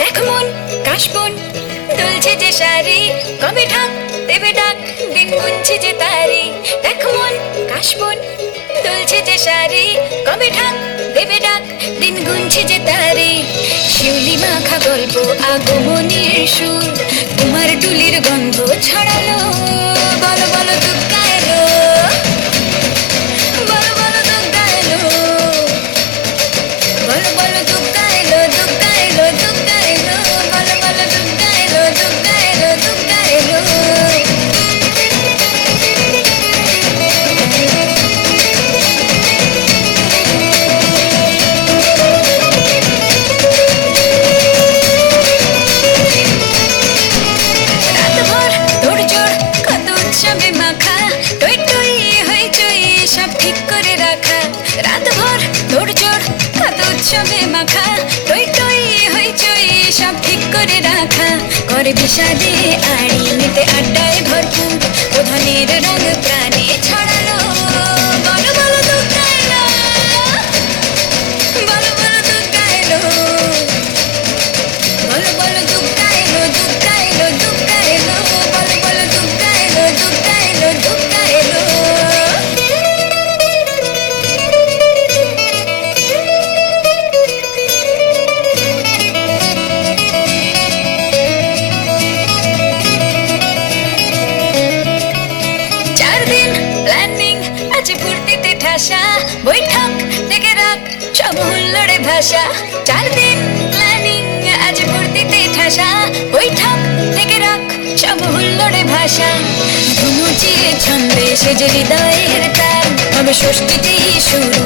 দেখ মন কাশবন দুলছে যে শাড়ি, কবে ঢাক দেবে ডাক, দিন গুনছে যে তারি। দেখ মন কাশবন দুলছে যে শাড়ি, কবে ঢাক দেবে ডাক, দিন গুনছে যে তারি। শিউলি মাখা গল্প আগমনীর সুর, তোমার টুলির গন্ধ ছড়ালো। বলো বলো দুগ্গা এলো, বলো বলো দুগ্গা এলো, বলো বলো দুগ্গা এলো, দুগ্গা এলো, দুগ্গা এলো, বলো বলো দুগ্গা এলো, দুগ্গা এলো, দুগ্গা এলো। রাতভর তোড়জোড় কত উৎসবে মাখা, টই টই হইচই সব ঠিক করে রাখা। রাতভর তোড়জোড় কত উৎসবে মাখা, টই টই হইচই সব ঠিক করে রাখা। করে বিষাদে আড়ি মেতে আড্ডায় ভরপুর, প্রধানের রঙ প্রাণে ছড়ালো। বলো বলো দুগ্গা এলো, বলো বলো দুগ্গা এলো, বলো বলো দুগ্গা এলো, দুগ্গা এলো, দুগ্গা এলো, বলো বলো দুগ্গা এলো, দুগ্গা এলো, দুগ্গা এলো। চার দিন প্ল্যানিং আছে ফুর্তিতে ঠাসা, বৈঠক থেকে রাখ সব হুল্লোড়ে ভাষা। চার দিন প্ল্যানিং আজ ফুর্তিতে ঠাসা, বৈঠক থেকে রাখ সব হুল্লোড়ে ভাষা। ধুনুচিয়ে ছন্দে সেজে হৃদয়ের তাল, হবে ষষ্ঠীতেই শুরু